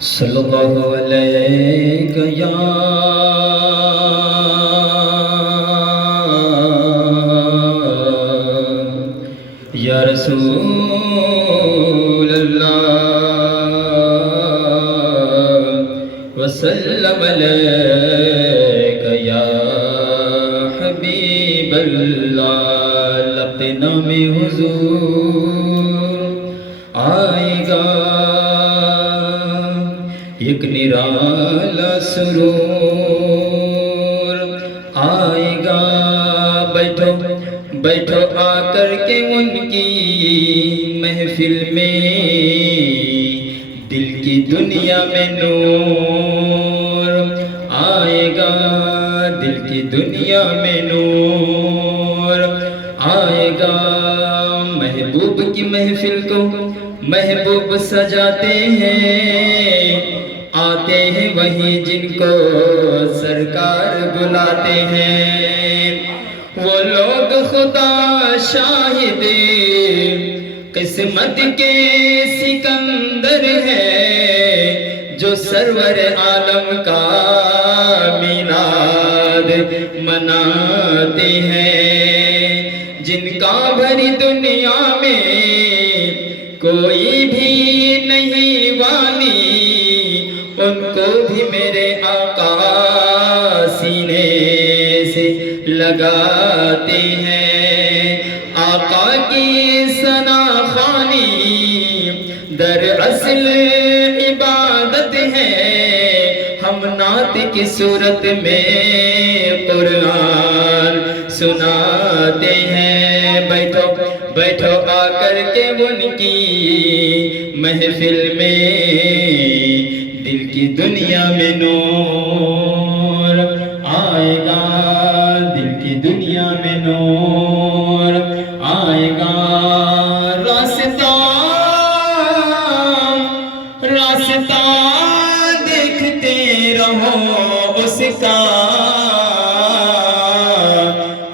صلی اللہ علیہ یا رسول اللہ وسلم علیک یا حبیب اللہ لقتے نام حضور آئے گا ایک نرالا سرور آئے گا بیٹھو بیٹھو آ کر کے ان کی محفل میں دل کی دنیا میں نور آئے گا دل کی دنیا میں نور آئے گا محبوب کی محفل کو محبوب سجاتے ہیں آتے ہیں وہی جن کو سرکار بلاتے ہیں وہ لوگ خدا شاہد قسمت کے سکندر ہے جو سرور عالم کا میلاد مناتے ہیں جن کا بھری دنیا میں کوئی بھی نہیں والی ان کو بھی میرے آقا سینے سے لگاتے ہیں آقا کی ثنا خوانی دراصل عبادت ہے ہم نعت کی صورت میں قرآن سناتے ہیں بیٹھو بیٹھو آ کر کے ان کی محفل میں دل کی دنیا میں نور آئے گا دل کی دنیا میں نور آئے گا راستہ راستہ دیکھتے رہو اس کا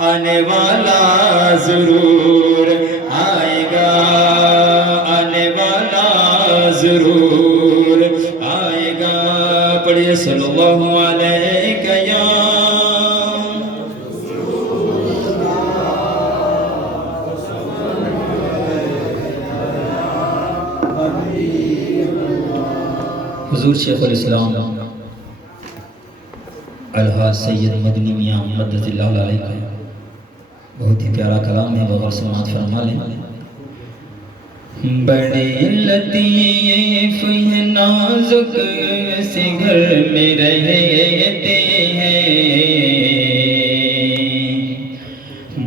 آنے والا ضرور آئے گا آنے والا ضرور آئے گا پڑھیے صلی اللہ علیہ یا حضور شیخ الاسلام الحاج سید مدنی میاں مدد اللہ علیہ کا بہت ہی پیارا کلام ہے بغور سماعت فرما لیں بڑے لطیف ہیں نازک سے گھر میں رہتے ہیں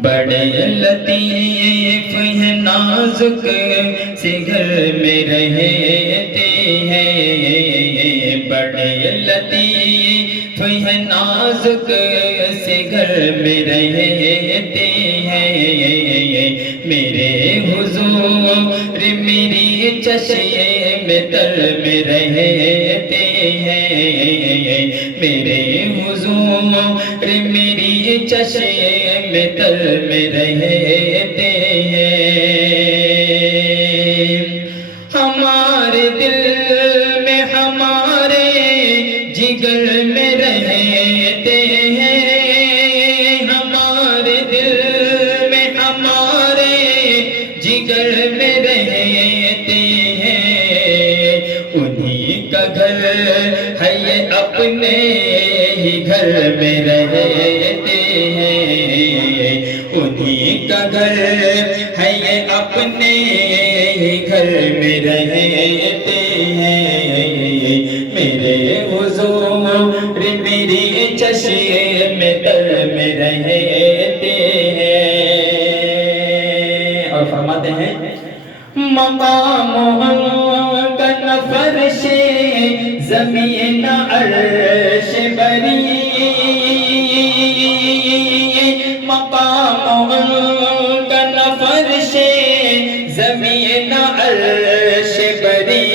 بڑے لطیف ہیں نازک سے گھر میں رہتے ہیں بڑے لطیف ہیں نازک سے گھر میں رہتے ہیں میرے حضور میری چشم تر میں رہتے ہیں میرے حضور میری چشم تر میں رہتے ہیں ہمارے دل میں ہمارے جگر میں رہتے ہیں ہمارے دل میں ہمارے جگر میں رہتے ہیں انہی کا گھر ہے یہ اپنے ہی گھر میں رہتے ہیں انہی کا گھر ہے یہ اپنے ہی گھر میں رہتے ہیں میرے حضور میری چشم تر میں رہتے ہیں اور فرماتے ہیں مقام کا فرش زمین عرش بری مقام کا فرش زمین عرش بری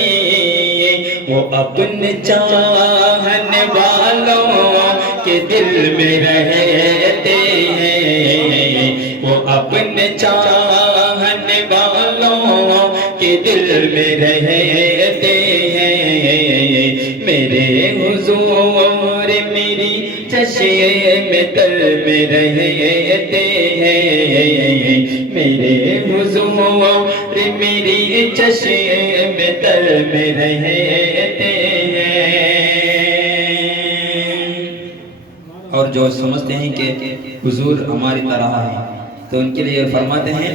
وہ اپنے چاہنے والوں کے دل میں رہتے ہیں وہ اپنے چاہنے والوں کے دل میں رہتے ہیں میرے حضور میری چشم تر میں رہتے ہیں، میرے حضور میری چشم تر میں رہتے ہیں۔ اور جو سمجھتے ہیں کہ حضور ہماری طرح ہے تو ان کے لیے فرماتے ہیں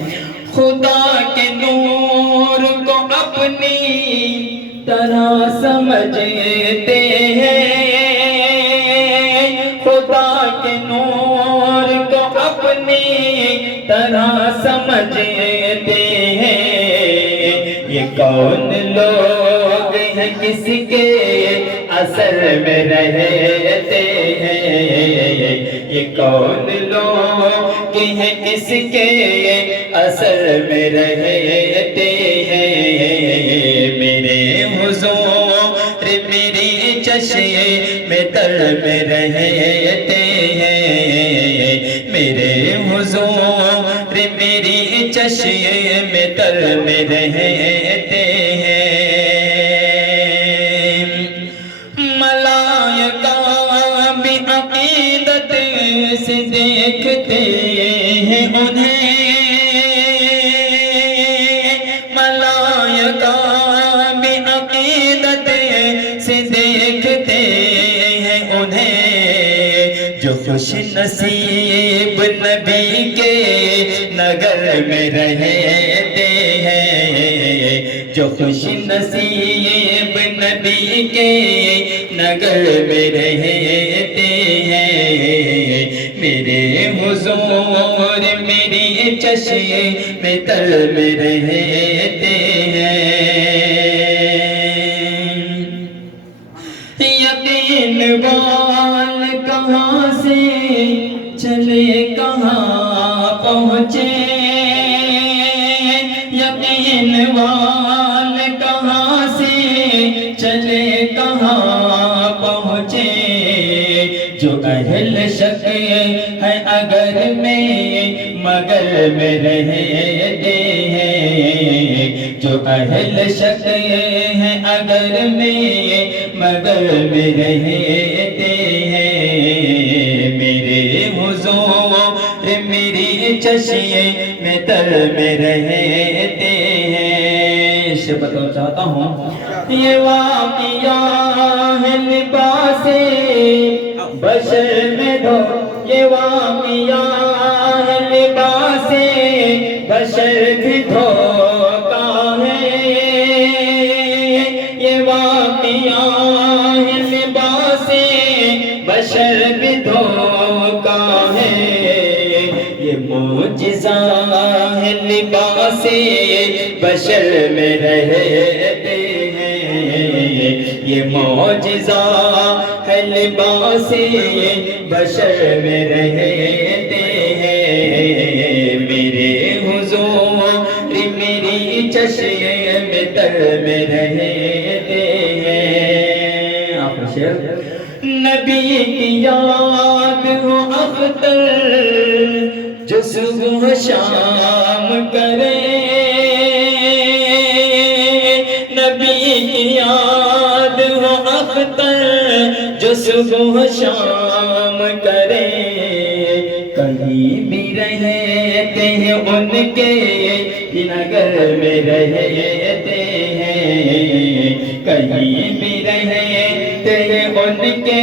خدا کے نور کو اپنی طرح سمجھتے ہیں، خدا کے نور کو اپنی طرح سمجھتے ہیں۔ یہ کون لوگ ہیں کس کے اثر میں رہتے ہیں، یہ کون لوگ ہیں کس کے اثر میں رہتے ہیں، میرے حضور میری چشم تر میں رہتے ہیں، میرے حضور میری چشم تر میں رہتے ہیں۔ ملائکہ بھی عقیدت سے دیکھتے ہیں انہیں، ملائکہ بھی عقیدت سے دیکھتے ہیں انہیں، جو خوش نصیب نبی کے نگر میں رہتے ہیں، جو خوش نصیب نبی کے نگر میں رہتے ہیں، میرے حضور میری چشم تر میں رہتے ہیں۔ یقین وال کہاں سے چلے کہاں پہنچے، یقین وال کہاں سے چلے کہاں پہنچے، جو اہل شک ہے اگر میں مگر میں رہتے ہیں، جو اہل شک ہے اگر میں مگر میں رہتے ہیں، میرے حضور میری چشم تر میں رہتے ہیں۔ اس سے بتانا چاہتا ہوں یہ واقعہ ہے لباس بشر میں دو، یہ واقعہ ہے لباس بشر بھی دھوکا ہے، یہ واقعہ ہے لباس بشر بھی دھوکا ہے، یہ معجزہ ہے لباس بشر میں رہتے ہیں، یہ معجزہ ہے لباس بشر میں رہتے ہیں، میرے حضور میری چشم تر میں رہتے ہیں۔ آپ شعر نبی کی یاد ہو اختر جو صبح شام کرے، نبی کی یاد ہو اختر جو صبح شام کرے، کہیں بھی رہتے ہیں ان کے نگر میں رہتے ہیں، کہیں بھی رہتے ہیں ان کے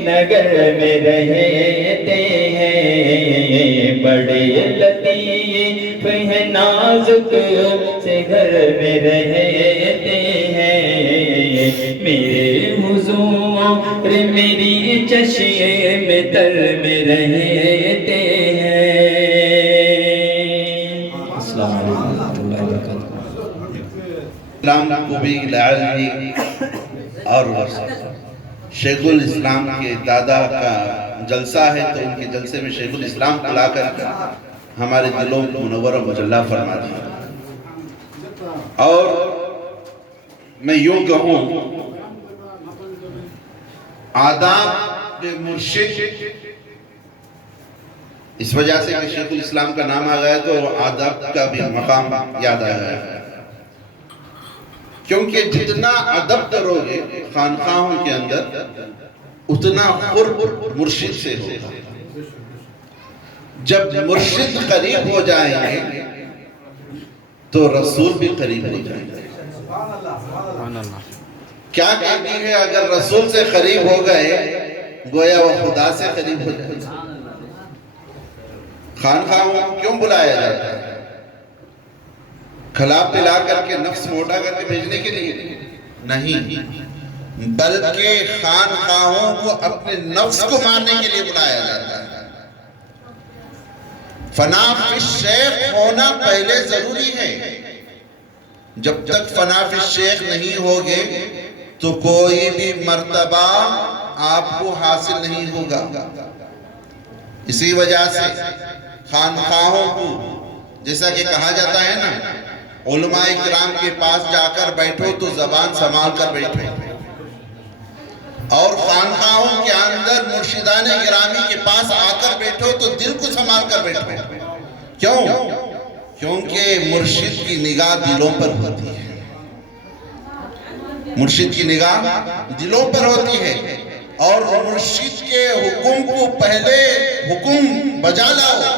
نگر میں رہتے ہیں، بڑے لطیف ہیں نازک سے گھر میں رہتے ہیں، میرے حضور میری چشم تر میں رہتے ہیں۔ السلام علیکم ورحمۃ اللہ وبرکاتہ۔ اسلام کو بھی لعلی اور شیخ الاسلام کے دادا کا جلسہ ہے تو ان کے جلسے میں شیخ الاسلام کو لا کر ہمارے دلوں کو منور و مجلہ فرما دیا۔ اور میں یوں کہوں آداب مرشد، اس وجہ سے کہ شیخ الاسلام کا نام آ گیا تو آداب کا بھی مقام یاد آ گیا ہے۔ کیونکہ جتنا ادب کرو گے خانقاہوں کے اندر اتنا قرب مرشد سے ہوگا. جب مرشد قریب ہو جائیں گے تو رسول بھی قریب ہو جائیں گے. کیا کہتی ہے اگر رسول سے قریب ہو گئے گویا وہ خدا سے قریب ہو جائے. خانقاہوں کو کیوں بلایا جاتا ہے؟ کھلا پلا کر کے نفس موٹا کر کے بھیجنے کے لیے نہیں، بلکہ خانقاہوں کو اپنے نفس کو مارنے کے لیے بلایا جاتا ہے. فنا فی الشیخ ہونا پہلے ضروری ہے. جب تک فنا فی الشیخ نہیں ہوگے تو کوئی بھی مرتبہ آپ کو حاصل نہیں ہوگا. اسی وجہ سے خانقاہوں کو جیسا کہ کہا جاتا ہے نا، علماء کرام کے پاس جا کر بیٹھو تو زبان سنبھال کر بیٹھو، اور خانقاہوں کے اندر مرشدان گرامی کے پاس آ کر بیٹھو تو دل کو سنبھال کر بیٹھو. کیوں؟ کیونکہ مرشد کی نگاہ دلوں پر ہوتی ہے. مرشد کی نگاہ دلوں پر ہوتی ہے، اور مرشد کے حکم کو پہلے حکم بجا لاؤ.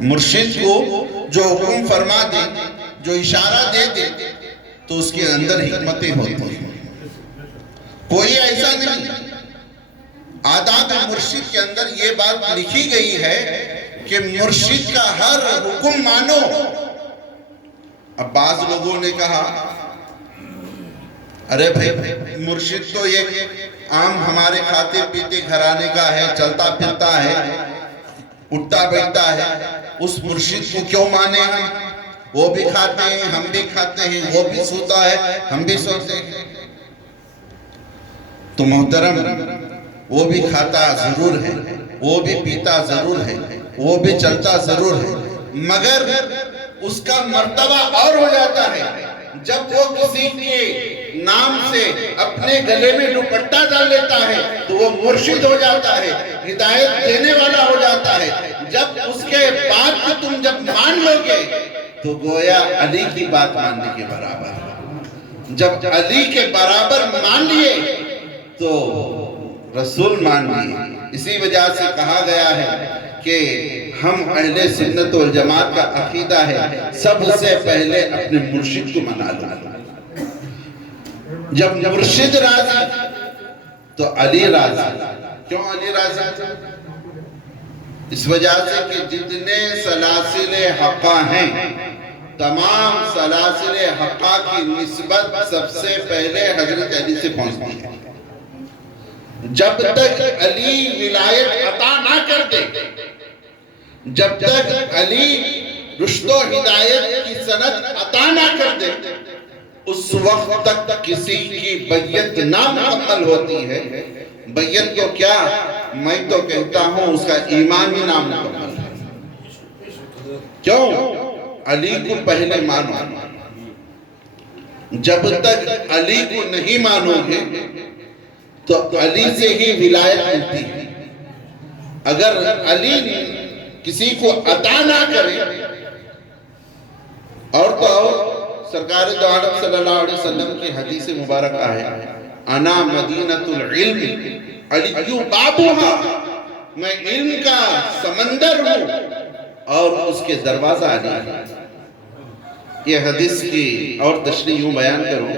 مرشد کو جو حکم فرما دے، جو اشارہ دے دے، تو اس کے اندر حکمتیں ہوتی ہیں. کوئی ایسا نہیں. آداب مرشد کے اندر یہ بات لکھی گئی ہے کہ مرشد کا ہر حکم مانو. اب بعض لوگوں نے کہا ارے بھائی مرشد تو یہ عام ہمارے کھاتے پیتے گھرانے کا ہے، چلتا پھرتا ہے، اٹھتا بیٹھتا ہے، اس مرشد کو کیوں مانے ہم؟ وہ بھی کھاتے ہیں ہم بھی کھاتے ہیں، وہ بھی سوتا ہے ہم بھی سوتے ہیں. تو محترم وہ بھی کھاتا ضرور ہے، وہ بھی پیتا ضرور ہے، وہ بھی چلتا ضرور ہے، مگر اس کا مرتبہ اور ہو جاتا ہے جب وہ کسی کے نام سے اپنے گلے میں دوپٹہ ڈال لیتا ہے تو وہ مرشد ہو جاتا ہے، ہدایت دینے والا ہو جاتا ہے. جب اس کے بات کو تم جب مان لو گے تو گویا علی کی بات ماننے کے برابر. جب علی کے برابر مان لیے تو رسول مان لیے. اسی وجہ سے کہا گیا ہے کہ ہم اہل سنت والجماعت کا عقیدہ ہے سب سے پہلے اپنے مرشد کو منا لو. جب مرشد راضی تو علی راضی. کیوں علی راضی؟ اس وجہ سے کہ جتنے سلاسل حقہ ہیں تمام سلاسل حقہ کی نسبت سب سے پہلے حضرت علی سے پہنچتی ہے. جب تک علی ولایت عطا نہ کر دے، جب تک علی رشد و ہدایت کی سند عطا نہ کر دے، اس وقت تک کسی کی بیعت نامکمل ہوتی ہے. بیعت تو کیا، میں تو کہتا ہوں اس کا ایمان ہی نامکمل ہے. کیوں؟ علی کو پہلے مانو. جب تک علی کو نہیں مانو گے تو علی سے ہی ولایت ملتی ہے. اگر علی کسی کو عطا نہ کرے، اور تو سرکار دو عالم صلی اللہ علیہ وسلم کی حدیث مبارکہ ہے، انا مدینۃ العلم علی بابھا، میں علم کا سمندر ہوں اور اس کے دروازہ علی ہے. یہ حدیث کی اور تشریح یوں بیان کروں.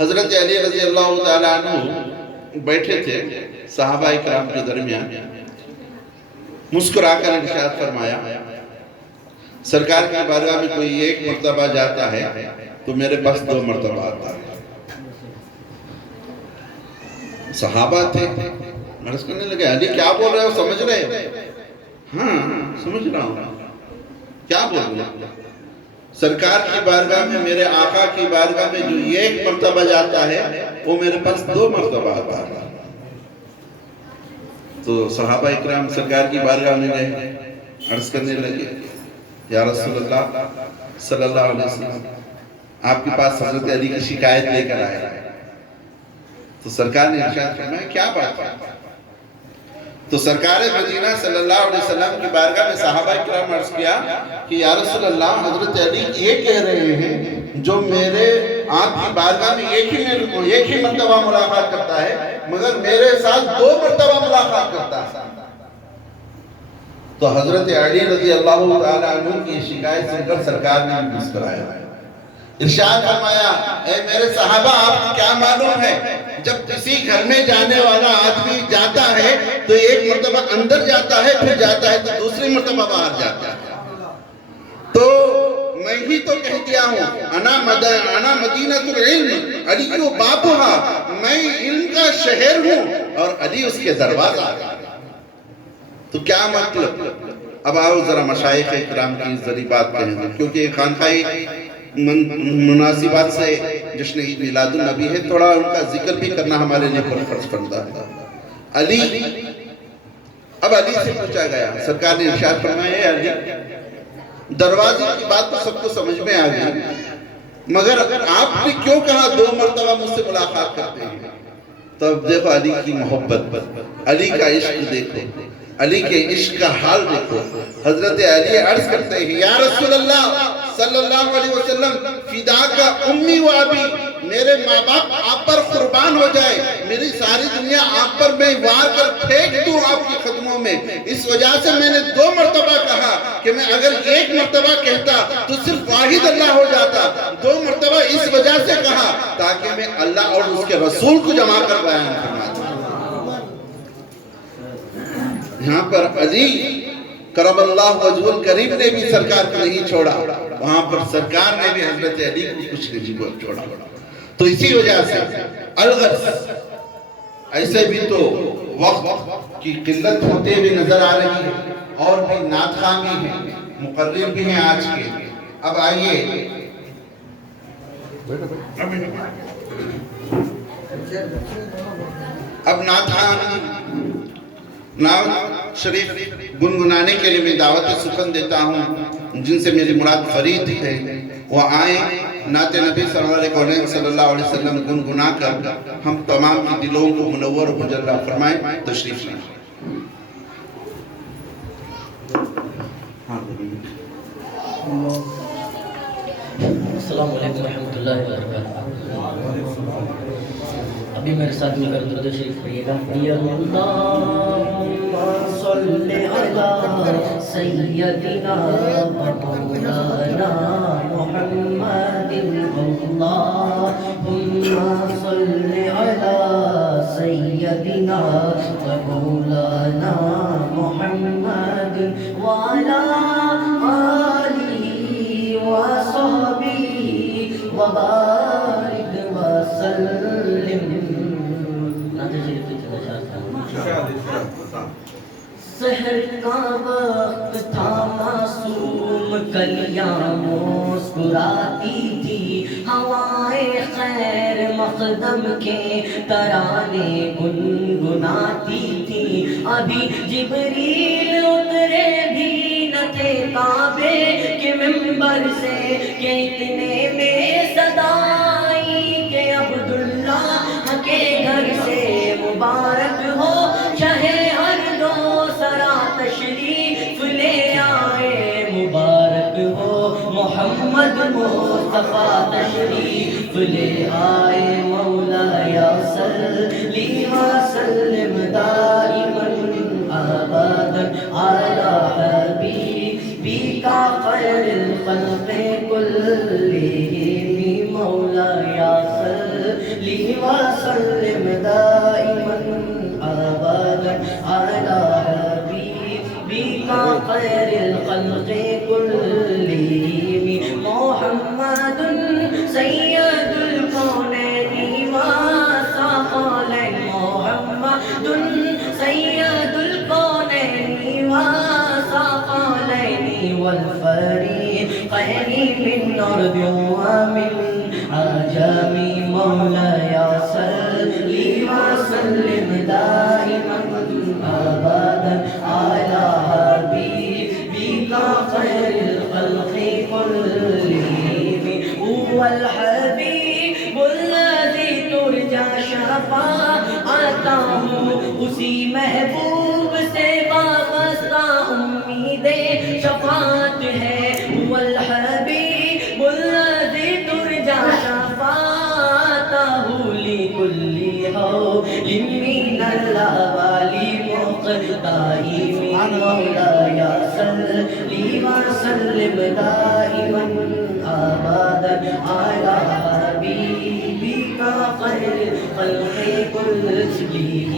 حضرت علی رضی اللہ تعالیٰ عنہ بیٹھے تھے صحابہ اکرام کے درمیان، مسکرا کر ارشاد فرمایا سرکار کی بارگاہ میں کوئی ایک مرتبہ جاتا ہے تو میرے پاس 2 مرتبہ آتا ہے. صحابہ تھے، مرض کرنے لگے علی کیا بول رہے ہو، سمجھ رہے ہو؟ ہاں سمجھ رہا ہوں. کیا بول رہے ہو؟ سرکار کی بارگاہ میں، میرے آقا کی بارگاہ میں جو ایک مرتبہ جاتا ہے وہ میرے پاس 2 مرتبہ آتا ہے. تو صحابہ اکرام سرکار کی بارگاہ میں گئے، عرض کرنے لگے یا رسول اللہ صلی اللہ علیہ وسلم، آپ کے پاس حضرت علی کی شکایت لے کر آئے. تو سرکار نے ارشاد فرمایا کیا بات ہے؟ تو سرکار مدینہ صلی اللہ علیہ وسلم کی بارگاہ میں صحابہ کرام عرض کیا کہ یا رسول اللہ، حضرت علی یہ کہہ رہے ہیں جو میرے آپ کی بارگاہ میں ایک ہی مرتبہ ملاقات کرتا ہے مگر میرے ساتھ 2 مرتبہ ملاقات کرتا ہے. تو حضرت علی رضی اللہ تعالیٰ عنہ کی شکایت سن کر سرکار نے مسکرایا. ارشاد فرمایا اے میرے صحابہ آپ کو کیا معلوم ہے جب کسی گھر میں جانے والا آدمی جاتا ہے تو ایک مرتبہ اندر جاتا ہے پھر جاتا ہے تو دوسری مرتبہ باہر جاتا ہے. تو میں ہی تو کہہ دیا ہوں انا مدینہ العلم علی و بابھا، میں علم کا شہر ہوں اور علی اس کے دروازہ. تو کیا مطلب؟ اب آؤ ذرا مشائخ کرام کی ذری بات کہیں کیونکہ خانقاہی مناسبات سے جشن عید میلاد النبی ہے، تھوڑا ان کا ذکر بھی کرنا ہمارے لیے فرض پڑتا ہے. علی، اب علی سے پوچھا گیا، سرکار نے ارشاد فرمایا اے علی دروازے کی بات تو سب کو سمجھ میں آ گئی مگر آپ نے کیوں کہا 2 مرتبہ مجھ سے ملاقات کرتے ہیں؟ تب دیکھو علی کی محبت، علی کا عشق دیکھو، علی کے عشق کا حال دیکھو. حضرت علی عرض کرتے ہیں یا رسول اللہ صلی اللہ علیہ وسلم فداک امی و ابی، میرے ماں باپ آپ پر قربان ہو جائے، میری ساری دنیا آپ پر میں وار کر پھینک دوں آپ کی قدموں میں. اس وجہ سے میں نے 2 مرتبہ کہا کہ میں اگر 1 مرتبہ کہتا تو صرف واحد اللہ ہو جاتا. 2 مرتبہ اس وجہ سے کہا تاکہ میں اللہ اور اس کے رسول کو جمع کر بیان کرنا. یہاں پر علی کرم اللہ وجہ الکریم نے بھی سرکار کو نہیں چھوڑا، وہاں پر سرکار نے بھی حضرت علی کو کچھ نہیں چھوڑا. تو اسی وجہ سے الغرض ایسے بھی تو وقت کی قلت ہوتے ہوئے نظر آ رہی ہے اور بھی نعت خواں بھی ہیں، مقرر بھی ہیں آج کے. اب آئیے اب نعت شریف گنگنانے کے لیے میں دعوت سخن دیتا ہوں جن سے میری مراد فرید ہے، وہ آئیں نعت نبی صلی اللہ علیہ وسلم گنگنا کر ہم تمام کی دلوں کو منور و مجرہ فرمائیں. تشریف لائیں. السلام علیکم ورحمۃ اللہ وبرکاتہ. ابھی میرے ساتھ مل کر درود شریف پڑھیے گا. اللہم صلی علی سیدنا و مولانا محمد. اللہم صلی علی سیدنا و مولانا محمد وعلی آلہ وصحبہ وبارک وسلم. سحر کا وقت تھا معصوم کلیاں مسکراتی تھی، ہوائیں خیر مقدم کے ترانے گنگناتی تھی. ابھی جبریل اترے بھی نہ تھے کعبے کے منبر سے کہ اتنے میں صدا آئی کہ عبداللہ کے گھر سے مبارک ہو شہے ہر دو سرا تشریف لے آئے. مبارک ہو محمد مصطفیٰ تشریف لے آئے. مولایا صلی وسلم دائما ابدا علی حبیبک خیر الخلق کلہم. مولایا صلی وسلم دائما ابدا علی حبیبک خیر الخلق کلہم. محمد سید الکونین والثقلین. محمد سید الکونین والثقلین والفریقین من ارض ومن عجم. مولایا صلی وسلم دائما ابدا علی حبیبک خیر الخلق کلہم. هو الحبیب الذی ترجى شفاعته، اسی محبوب سے وابستہ امید شفاعت ہے. هو الحبیب الذی ترجى مولاي صل وسلم دائما ابدا على حبيبك خير الخلق كلهم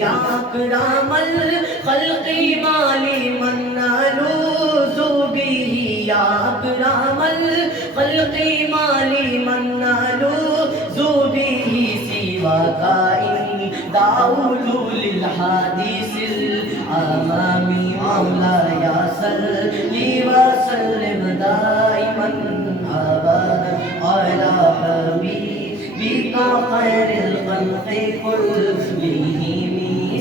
يا اکرم الخلق ما لمن نلوذ به یا اکرم الخلق ما لمن نلوذ به سواك ان دعوت للحديث الامام مولاي صل وسلم دائما ابدا على حبيبك خير الخلق كلهم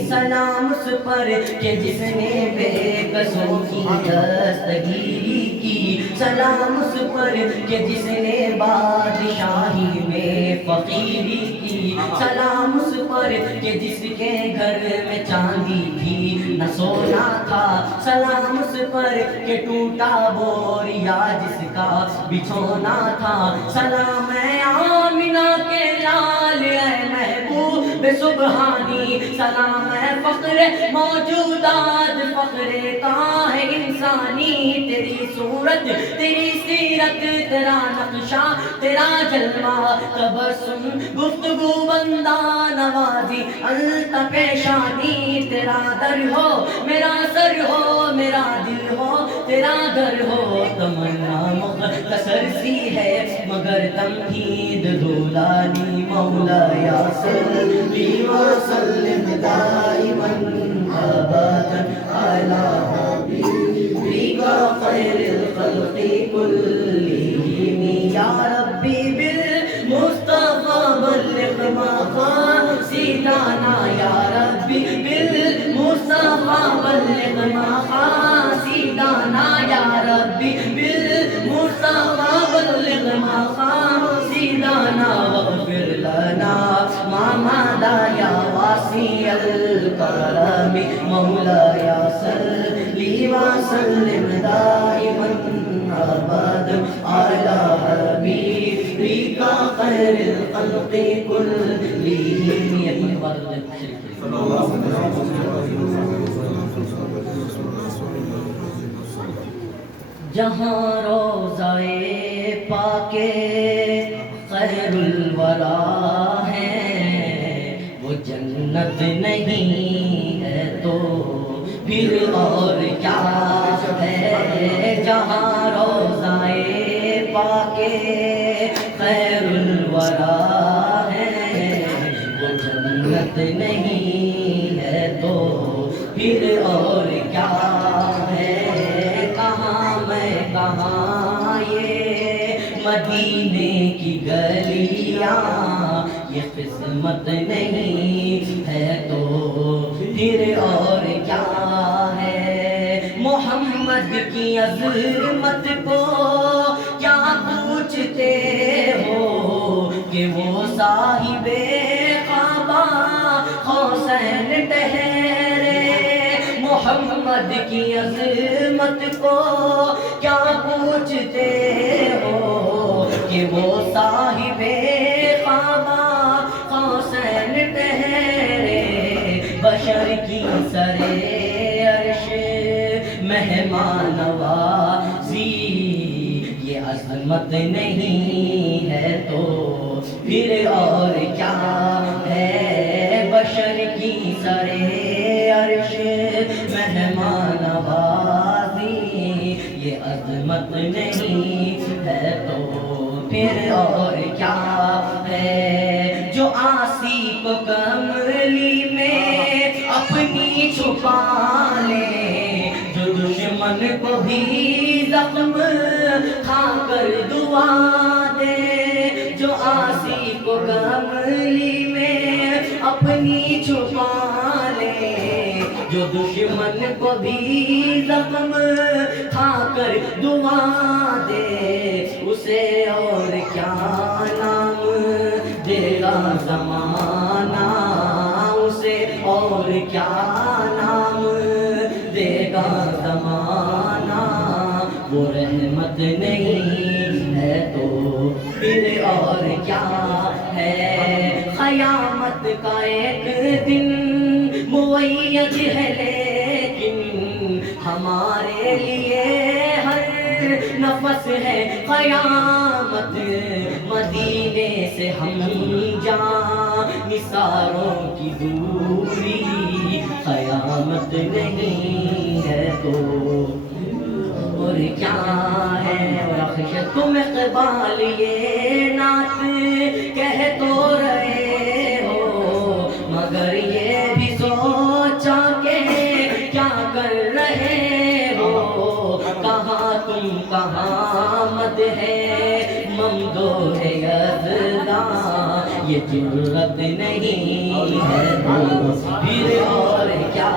سلام اس پر کہ جس نے بے کسوں کی دستگیری کی، سلام اس پر کہ جس نے بادشاہی میں فقیری کی، سلام اس پر کہ جس کے گھر میں چاندی تھی نہ سونا تھا، سلام اس پر کہ ٹوٹا بوریا جس کا بچھونا تھا، سلام ہے آمنہ کے لال اے محبوب سبحانی، سلام ہے فخر موجودات فخر کاہ انسانی، تیری صورت تیری سیرت تیرا نقشہ تیرا جلوہ تبسم گفتگو بندہ نوازی انت پیشانی، تیرا در ہو میرا سر ہو میرا دل ہو تیرا گھر ہو، تمنا مختصر سی ہے مگر تمہید دولانی مولاي صل وسلم دائما ابدا على حبيبك خير الخلق كلهم يا ربي بالمصطفى بلغ مقاصدنا يا ربي بالمصطفى بلغ مقاصدنا يا ربي بالمصطفى بلغ مقاصدنا واغفر لنا ما مضى يا واسع الكرم مولاي صل وسلم دائما ابدا على حبيبك خير الخلق كلهم جہاں روضۂ پاک خیر الورا ہے وہ جنت نہیں ہے تو پھر اور کیا ہے، جہاں روضۂ پاک خیر الورا ہے وہ جنت نہیں ہے تو پھر اور کیا ہے، کہاں میں کہاں یہ مدینے کی گلیاں، یہ قسمت نہیں ہے تو پھر اور کیا ہے، محمد کی عظمت کو کیا پوچھتے ہو کہ وہ صاحب کعبہ حسین ٹھہرے، محمد کی عظمت کو کیا پوچھتے ہو کہ وہ صاحب کعبہ حسین ٹھہرے، بشر کی سرے عرش مہمان نوازی یہ عظمت نہیں ہے تو پھر اور کیا ہے، بشر کی سرے عرش مہمان نوازی یہ عظمت نہیں ہے تو پھر اور کیا ہے، جو آسی کو کملی میں اپنی چھپا لے، جو دشمن کو بھی زخم کھا کر دعا دے، جو آسی کو کملی میں اپنی چھپا لے، جو دشمن کو بھی زخم کھا کر دعا دے، اسے اور کیا نام دے گا زمانہ، اسے اور کیا نام دے گا زمانہ، وہ رحمت نہیں ہے تو پھر اور کیا ہے، قیامت کا ایک دن معید ہے لیکن ہمارے لیے ہر نفس ہے قیامت، مدینے سے ہم جان نثاروں کی دوری قیامت نہیں ہے تو اور کیا ہے؟ رخش تم اقبال یہ نعت کہہ تو رہے ہو، مگر یہ بھی سوچا کہ کیا کر رہے ہو؟ کہاں تم کہاں مد ہے ممدوح یزداں، یہ جرت نہیں ہے تو پھر اور کیا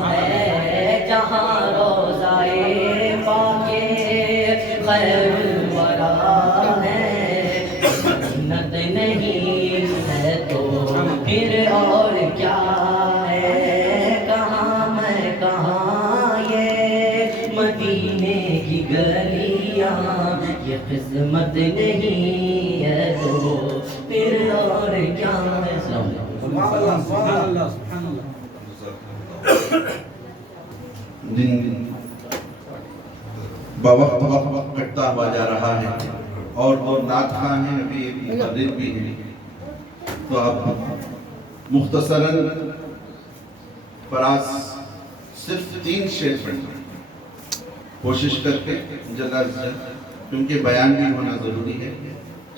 ہے؟ جہاں روضائے پاک خیر الورا ہے، جنت نہیں ہے تو پھر اور کیا ہے؟ کہاں میں کہاں یہ مدینے کی گلیاں، یہ قسمت نہیں ہے تو پھر اور کیا ہے؟ دن بوقت وقت کٹتا ہوا جا رہا ہے، اور وہ نعت خواں ہیں، ابھی ایک مقرر بھی ہیں، تو آپ مختصراً فراز صرف 3 شعر پڑھیں کوشش کر کے جلد سے، کیونکہ بیان بھی ہونا ضروری ہے،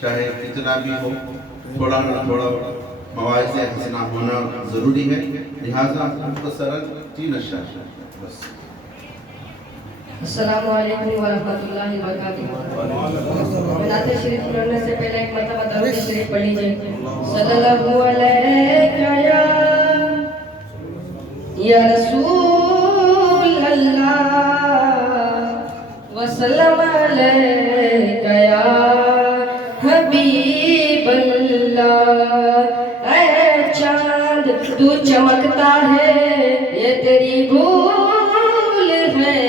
چاہے کتنا بھی ہو، تھوڑا نہ تھوڑا مواعظ حسنہ ہونا ضروری ہے، لہٰذا مختصراً 3 اشعار بس۔ السلام علیکم ورحمۃ اللہ وبرکاتہ۔ نعت شریف پڑھنے سے پہلے ایک مرتبہ درود شریف پڑھ لیجیے۔ صلی اللہ علیہ یا رسول اللہ وسلم علیہ یا حبیب اللہ۔ اے چاند تو چمکتا ہے یہ تیری بھول ہے،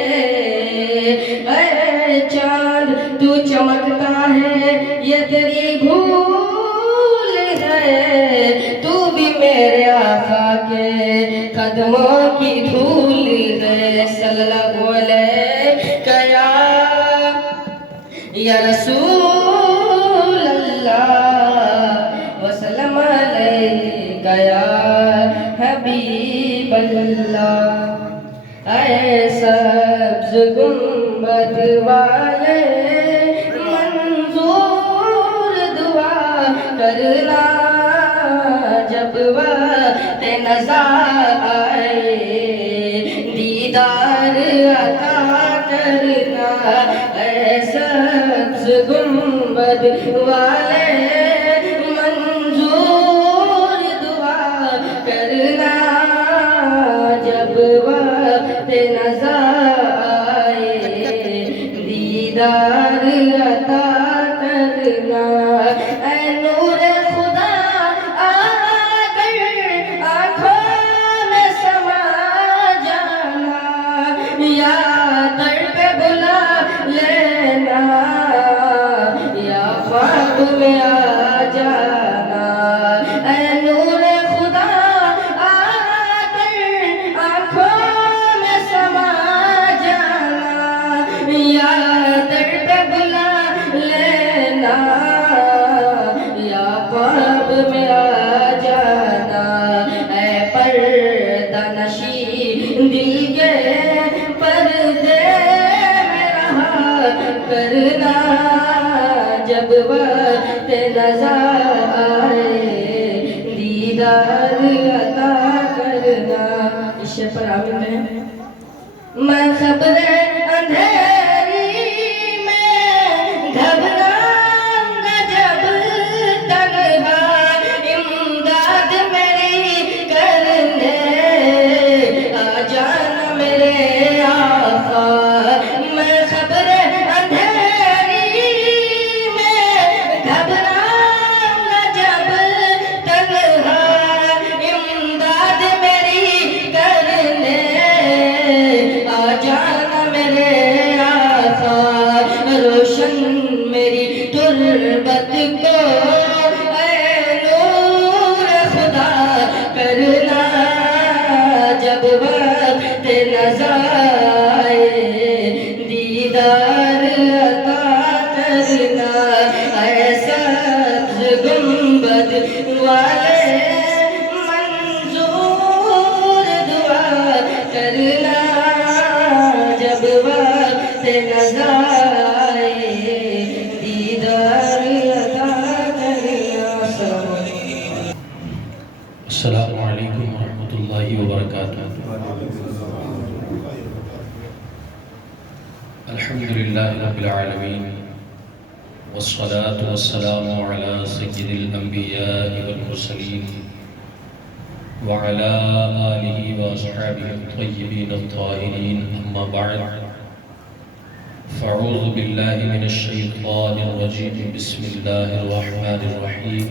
اے چاند تو چمکتا ہے یہ تیری بھول ہے، تو بھی میرے آقا کے قدموں کی دھول ہے۔ صلی اللہ علیہ یا رسول اللہ وسلم علیہ یا حبیب اللہ۔ اے سبز گنبد والے منظور دعا کرنا، جب وقت نظر آئے دیدار عطا کرنا۔ اے سبز گنبد والے منظور دعا کرنا، جب وقت نظر آئے دیدار عطا کرنا۔ اے نور خدا آ کر آنکھوں میں سما جانا، یا در پہ بلا لینا، یا خواب میں آ جانا۔ اے نور خدا آ کر آنکھوں میں سما جانا، یا در پہ بلا لینا، یا خواب میں آ جانا۔ اے پردہ نشی دل کے پردے میں رہا کرنا، جب وقت نظر آئے دیدار عطا کرنا۔ اس شعر پر آمین کہیں۔ میں خبر اندھیری میں گھبراؤں گا جب تنہا، امداد میری کرنے آ جانا میرے آقا۔ میں خبر اندھیری میں گھبراؤں گا جب تنہا، امداد میری کرنے آ جانا میرے وبركاته. الحمد لله رب العالمين والصلاة والسلام على سيد الأنبياء والمرسلين وعلى آله وأصحابه الطيبين الطاهرين، أما بعد، فأعوذ بالله من الشيطان الرجيم، بسم الله الرحمن الرحيم.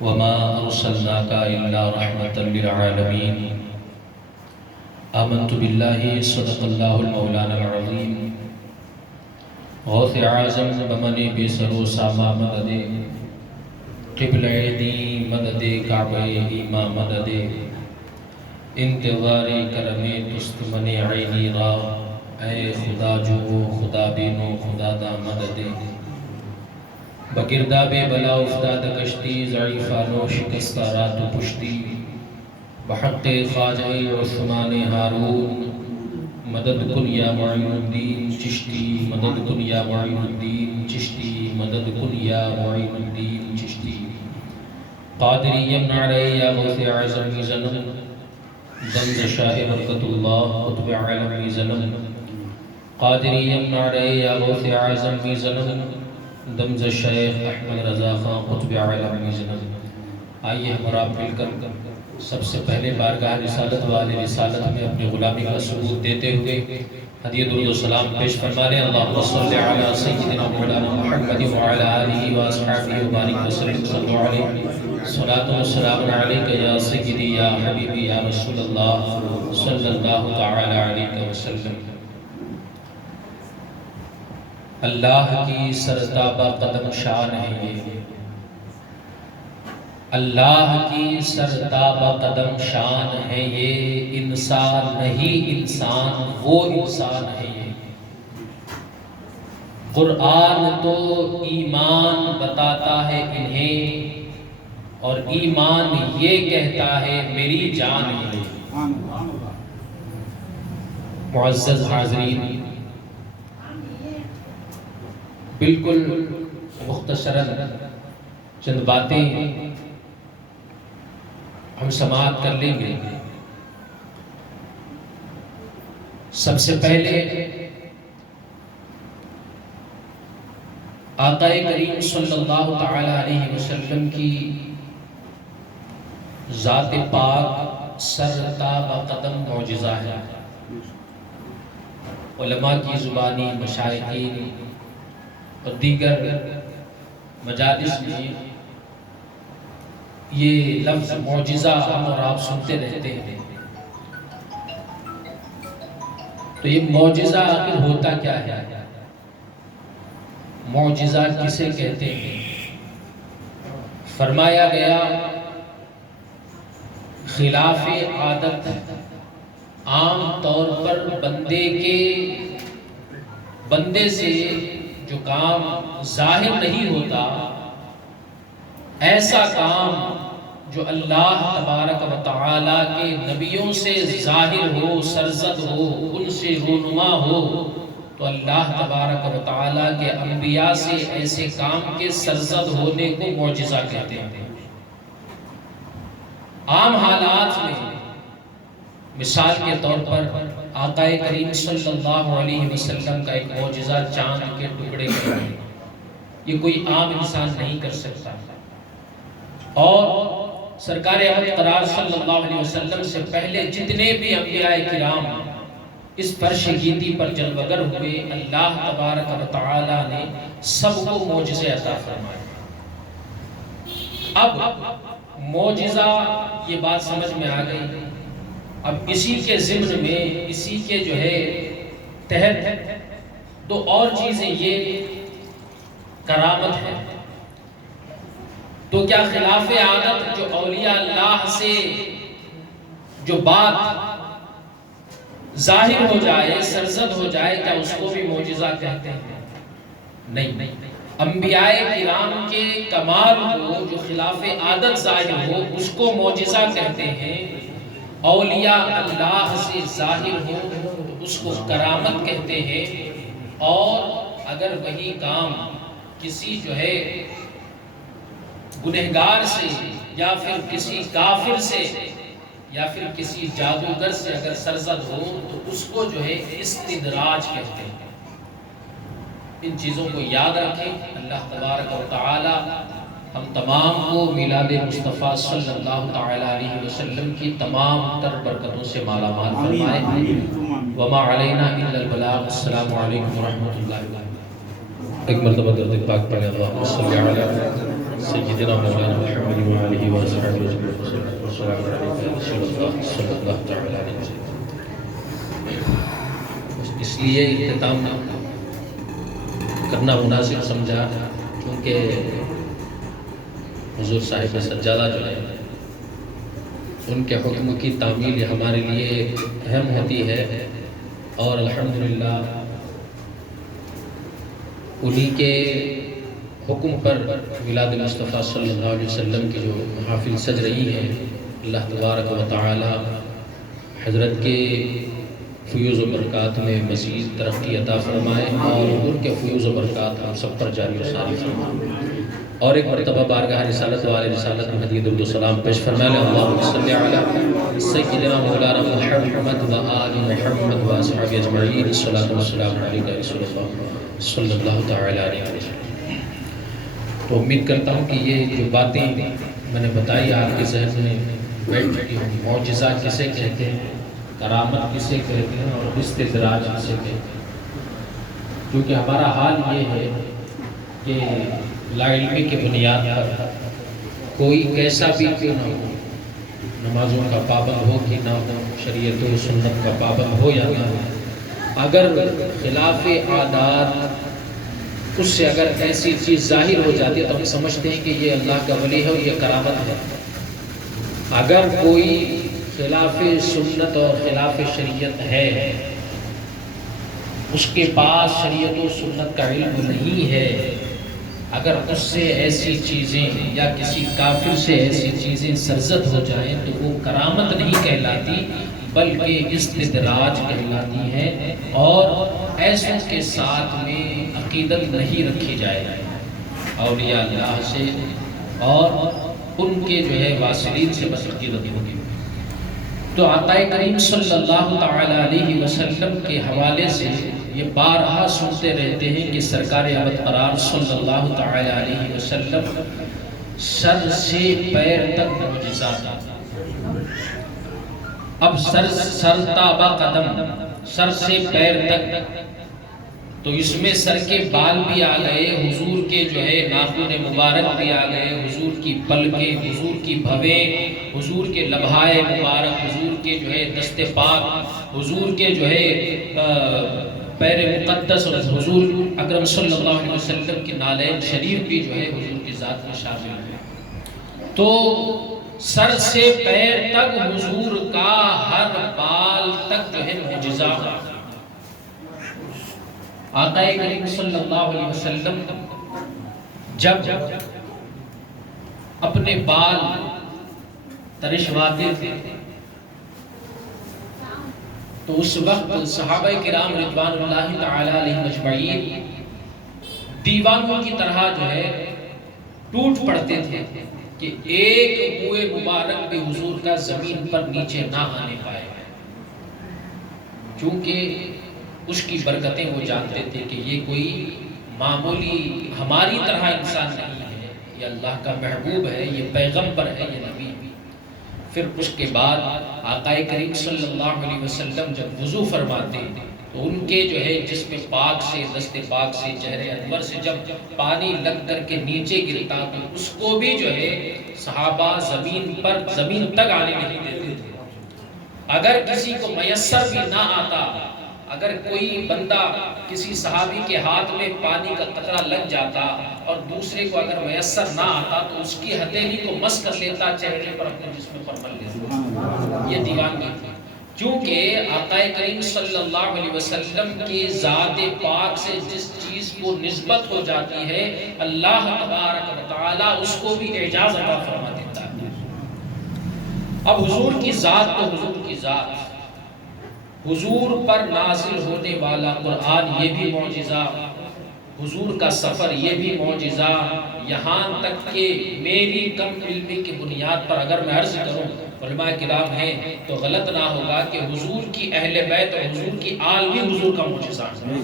وما أرسلناك إلا رحمة للعالمين. آمنت بالله، صدق الله المولانا العظيم. غوث اعظم بمن بے سر و ساما مدد، قبلہ دی مدد، کعبہ ایما مدد، انتظار کرم تست من عینی را، اے خدا جو خدا بینو خدا دا مدد. بگرداب بلا افتاد کشتی، ضعیفانو شکستہ رات و پشتی، بحق خواجہ عثمان ہارون، مدد کن یا معین الدین چشتی، مدد کن یا معین الدین چشتی، مدد کن یا معین الدین چشتی. قادری یمن علیہ یا غوث اعظم زنم، دمز شاہ برکت اللہ قطب عالم زنم. قادری یمن علیہ یا غوث اعظم زنم، دمز شیخ احمد رضا خان قطب عالم زنم. آئیے ہمارا مل کر سب سے پہلے بارگاہ رسالت والے رسالت میں اپنی غلامی کا ثبوت دیتے ہوئے ہدیہ درود و سلام پیش فرما لیں. اللہم صلی علی سیدنا مولانا محمد وعلی آلہ واصحابہ وبارک وسلم. صلی علیہ صلاۃ و سلام علیک یا سیدی یا حبیبی یا رسول اللہ صلی اللہ تعالی علیہ وسلم. اللہ کی سرتابہ قدم شان ہے یہ، اللہ کی سرتابہ قدم شان ہے یہ، انسان نہیں انسان وہ انسان ہے یہ. قرآن تو ایمان بتاتا ہے انہیں، اور ایمان یہ کہتا ہے میری جان ہے. معزز حاضرین، بالکل مختصراً چند باتیں ہم سماعت کر لیں گے. سب سے پہلے آقا کریم صلی اللہ تعالی علیہ وسلم کی ذات پاک سرتابہ قدم معجزہ ہے. علماء کی زبانی، مشائخین اور دیگر مجالس میں یہ لفظ معجزہ ہم اور آپ سنتے رہتے ہیں. تو یہ معجزہ آخر ہوتا کیا ہے؟ معجزہ کسے کہتے ہیں؟ فرمایا گیا خلاف عادت، عام طور پر بندے سے جو کام ظاہر نہیں ہوتا، ایسا کام جو اللہ تبارک و تعالیٰ کے نبیوں سے ظاہر ہو، سرزد ہو، ان سے رونما ہو، تو اللہ تبارک و تعالیٰ کے انبیاء سے ایسے کام کے سرزد ہونے کو معجزہ کہتے ہیں. عام حالات میں مثال کے طور پر آقا کریم صلی اللہ علیہ وسلم کا ایک معجزہ چاند کے ٹکڑے کرنا، یہ کوئی عام انسان نہیں کر سکتا. اور سرکار احمد قرار صلی اللہ علیہ وسلم سے پہلے جتنے بھی انبیاء کرام اس فرشگیتی پر جلوگر ہوئے، اللہ تبارک و تعالی نے سب کو معجزے عطا فرمائے. اب معجزہ یہ بات سمجھ میں آ گئی. اب اسی کے ضمن میں، اسی کے جو ہے تحت دو اور چیزیں، یہ کرامت ہے. تو کیا خلاف عادت جو اولیاء اللہ سے جو بات ظاہر ہو جائے، سرزد ہو جائے، کیا اس کو بھی معجزہ کہتے ہیں؟ نہیں. انبیاء کرام کے کمال کو جو خلاف عادت ظاہر ہو اس کو معجزہ کہتے ہیں. اولیاء اللہ سے ظاہر ہو تو اس کو کرامت کہتے ہیں. اور اگر وہی کام کسی جو ہے گنہگار سے یا پھر کسی کافر سے یا پھر کسی جادوگر سے اگر سرزد ہو تو اس کو جو ہے استدراج کہتے ہیں۔ ان چیزوں کو یاد رکھیں۔ اللہ تبارک و تعالی ہم تمام کو میلاد مصطفیٰ صلی اللہ تعالی علیہ وسلم کی تمام تر برکتوں سے مالا مال فرمائے۔ وما علینا الا البلاغ۔ السلام علیکم ورحمۃ اللہ وبرکاتہ۔ ایک مرتبہ درود پاک پڑھیں۔ اللہم صلی علی سیدنا مولانا محمد وآلہ وصحبہ وسلم۔ السلام علیکم صلی اللہ تعالی علیہ وسلم۔ اس لیے اختتام کرنا مناسب سمجھا کیونکہ حضور صاحب سجادہ جو ہے ان کے حکم کی تعمیل ہمارے لیے اہم ہوتی ہے، اور الحمدللہ انہی کے حکم پر میلاد مصطفیٰ صلی اللہ علیہ وسلم کی جو محافل سج رہی ہے، اللہ تبارک و تعالی حضرت کے فیوز و برکات میں مزید ترقی عطا فرمائے اور ان کے فیوز و برکات ہم سب پر جاری و ساری فرمائے۔ اور ایک مرتبہ بارگاہ رسالت والے رسالت میں ہدیہ درود و سلام پیش فرمائے۔ اللہم صلی علی سیدنا مولانا محمد و آل محمد و اصحابہ اجمعین۔ الصلاۃ والسلام علیک یا رسول اللہ صلی اللہ تعالی علیہ وسلم۔ تو امید کرتا ہوں کہ یہ جو باتیں میں نے بتائی آپ کے ذہن میں بیٹھ چکی ہوں۔ معجزہ کسے کہتے ہیں، کرامت کسے کہتے ہیں، اور استدراج کسے کہتے ہیں، کیونکہ ہمارا حال یہ ہے کہ لا علمی کے بنیاد پر کوئی کیسا بھی کیوں نہ ہو، نمازوں کا پابند ہو کہ نہ ہو، شریعت و سنت کا پابند ہو یا نہ ہو، اگر خلاف عادات اس سے اگر ایسی چیز ظاہر ہو جاتی ہے تو ہم سمجھتے ہیں کہ یہ اللہ کا ولی ہے اور یہ کرامت ہے۔ اگر کوئی خلاف سنت اور خلاف شریعت ہے، اس کے پاس شریعت و سنت کا علم نہیں ہے، اگر اس سے ایسی چیزیں یا کسی کافر سے ایسی چیزیں سرزد ہو جائیں تو وہ کرامت نہیں کہلاتی بلکہ استدراج کہلاتی ہے، اور ایسوں کے ساتھ میں عقیدت نہیں رکھی جائے اولیاء اللہ سے اور ان کے جو ہے واصلین سے بس عقیدت ہوگی۔ تو آقا کریم صلی اللہ تعالی علیہ وسلم کے حوالے سے یہ بارہا سنتے رہتے ہیں کہ سرکار ابد قرار صلی اللہ تعالی علیہ وسلم سر سے پیر تک معجزات۔ اب سر تابا قدم، سر سے پیر تک، تو اس میں سر کے بال بھی آ گئے، حضور کے جو ہے ناخن مبارک بھی آ گئے، حضور کی پلکیں، حضور کی بھویں، حضور کے لبھائے مبارک، حضور کے جو ہے دست پاک، حضور کے جو ہے پیر مقدس، اور حضور اکرم صلی اللہ علیہ وسلم کے نالین شریف بھی جو ہے حضور کی ذات میں شامل ہے۔ تو سر سے پیر تک حضور کا ہر بال تک جو ہے معجزہ۔ آقا کریم صلی اللہ علیہ وسلم جب اپنے بال ترشواتے تھے تو اس وقت صحابہ کرام رضوان اللہ تعالی علیہ مجمعین دیوانوں کی طرح جو ہے ٹوٹ پڑتے تھے کہ ایک منہ مبارک بھی حضور کا زمین پر نیچے نہ آنے پائے، چونکہ اس کی برکتیں وہ جانتے تھے کہ یہ کوئی معمولی ہماری طرح انسان نہیں ہے، یہ اللہ کا محبوب ہے، یہ پیغمبر ہے، یہ نبی۔ پھر اس کے بعد آقا کریم صلی اللہ علیہ وسلم جب وضو فرماتے تو ان کے جو ہے جسم پاک سے، دست پاک سے، چہرے انور سے جب پانی لگ کر کے نیچے گرتا تو اس کو بھی جو ہے صحابہ زمین تک آنے نہیں دیتے تھے۔ اگر کسی کو میسر بھی نہ آتا، اگر کوئی بندہ کسی صحابی کے ہاتھ میں پانی کا قطرہ لگ جاتا اور دوسرے کو اگر میسر نہ آتا تو اس کی ہتھیلی کو مس کر لیتا، چہرے پر اپنے جسم پر مل لیتا۔ یہ دیوانگی تھی، کیونکہ آقا کریم صلی اللہ علیہ وسلم کی ذات پاک سے جس چیز کو نسبت ہو جاتی ہے اللہ تبارک و تعالی اس کو بھی اعجاز عطا فرما دیتا ہے۔ اب حضور کی ذات تو حضور کی ذات، حضور پر نازل ہونے والا قرآن یہ بھی معجزہ، حضور کا سفر یہ بھی معجزہ، یہاں تک کہ میری کم علمی کی بنیاد پر اگر میں عرض کروں، علماء کرام ہیں تو غلط نہ ہوگا کہ حضور کی اہل بیت اور حضور کی آل بھی حضور کا معجزہ ہے۔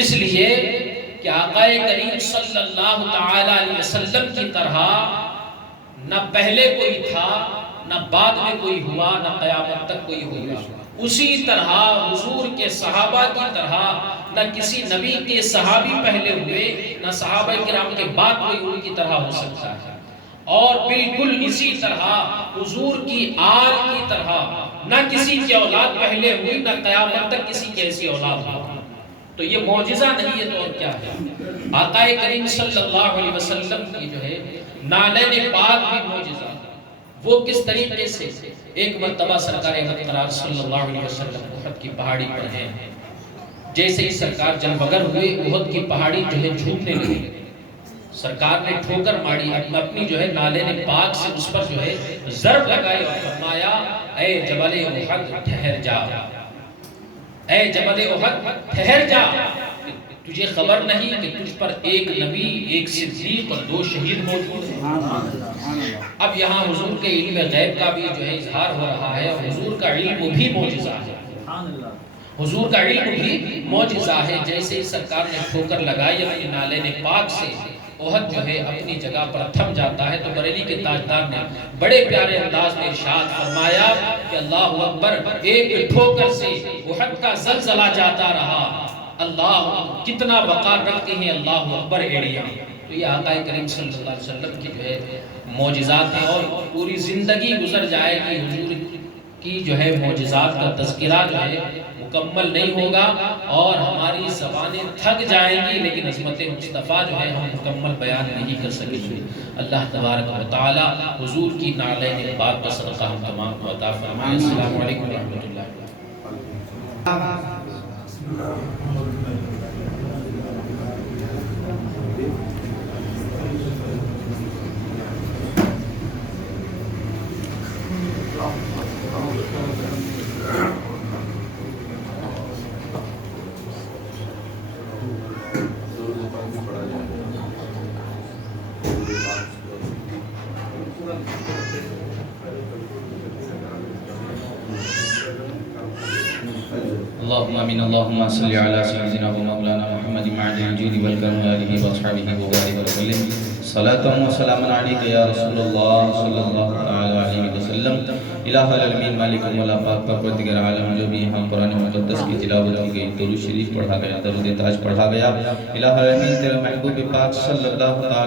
اس لیے کہ آقا کریم صلی اللہ تعالی علیہ وسلم کی طرح نہ پہلے کوئی تھا، نہ بعد میں کوئی ہوا، نہ قیامت تک کوئی ہوگا۔ اسی طرح حضور کے صحابہ کی طرح نہ کسی نبی کے صحابی پہلے ہوئے، نہ صحابہ کرام کے بعد کوئی ان کی طرح ہو سکتا ہے۔ اور بالکل اسی طرح حضور کی آل کی طرح نہ کسی کی اولاد پہلے ہوئی، نہ قیامت تک کسی کی ایسی اولاد ہوگی۔ تو یہ معجزہ نہیں ہے تو اور کیا ہے؟ آقا کریم صلی اللہ علیہ وسلم کی جو ہے نالین پاک بھی معجزہ، وہ کس طریقے سے؟ ایک مرتبہ سرکار احمد قرار صلی اللہ علیہ وسلم احد کی پہاڑی پر ہیں، جیسے ہی سرکار جلوگر ہوئے احد کی پہاڑی جو ہے جھومنے لگی، سرکار نے ٹھوکر ماری، اپنی جو ہے نالین پاک سے اس پر جو ہے ضرب لگائی اور فرمایا اے جبل احد ٹھہر جا، اے جبل احد ٹھہر جا، تجھے خبر نہیں کہ تجھ پر ایک نبی، ایک صدیق اور 2 شہید موجود ہیں۔ اب یہاں حضور کے علم غیب کا بھی جو ہے اظہار ہو رہا ہے، اور حضور کا علم بھی معجزہ ہے، حضور کا علم بھی معجزہ ہے۔ جیسے ہی سرکار نے ٹھوکر لگائی اپنی نالین پاک سے، احد جو ہے اپنی جگہ پر تھم جاتا ہے، تو بریلی کے تاجدار نے بڑے پیارے انداز میں ارشاد فرمایا کہ اللہ اکبر، ایک ٹھوکر سے احد کا زلزلہ جاتا رہا، اللہ کتنا وقار رکھتے ہیں اللہ اکبر ایڑیا۔ تو یہ آقا کریم صلی اللہ علیہ وسلم کی جو ہے معجزات ہیں، اور پوری زندگی گزر جائے گی حضور کی جو ہے معجزات کا تذکرہ جو ہے مکمل نہیں ہوگا، اور ہماری زبانیں تھک جائیں گی، لیکن عظمت مصطفیٰ جو ہے ہم مکمل بیان نہیں کر سکیں گے۔ اللہ تبارک و تعالی حضور کی نالین پاک کا صدقہ ہم تمام کو عطا فرمائے۔ السلام علیکم ورحمۃ اللہ۔ اللهم امين اللهم صل على سيدنا ومولانا محمد معدن الجود والكرم وآله وأصحابه وبارك وسلم صلاة وسلاما عليك يا رسول الله صلی اللہ تعالی علیہ وسلم۔ الہ العالمین مالک مولا پاک پروردگار عالم، جو بھی یہاں قرآن مقدس کی تلاوت کی گئی، درود شریف پڑھا گیا، درود تاج پڑھا گیا، الہ العالمین تیرے محبوب پاک صلی اللہ تعالی